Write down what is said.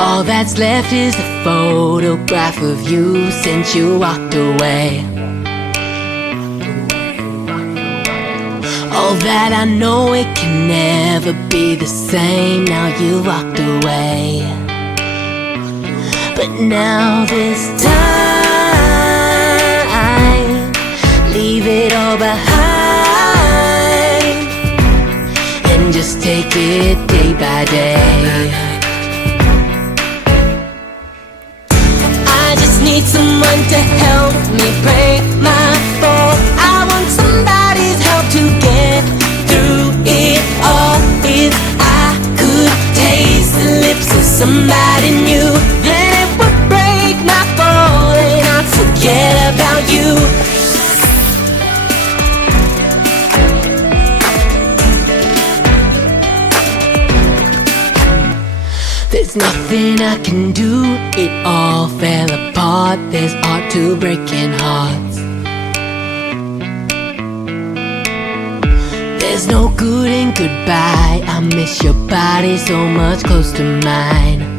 All that's left is a photograph of you since you walked away. All that I know, it can never be the same. Now you walked away. But now this time, leave it all behind and just take it day by day. I just need someone to help me break my fall. I want somebody's help to get through it all. If I could taste the lips of somebody new, then it would break my fall and I'd forget about you. There's nothing I can do, it all fell apart. There's art to breaking hearts. There's no good in goodbye. I miss your body so much close to mine.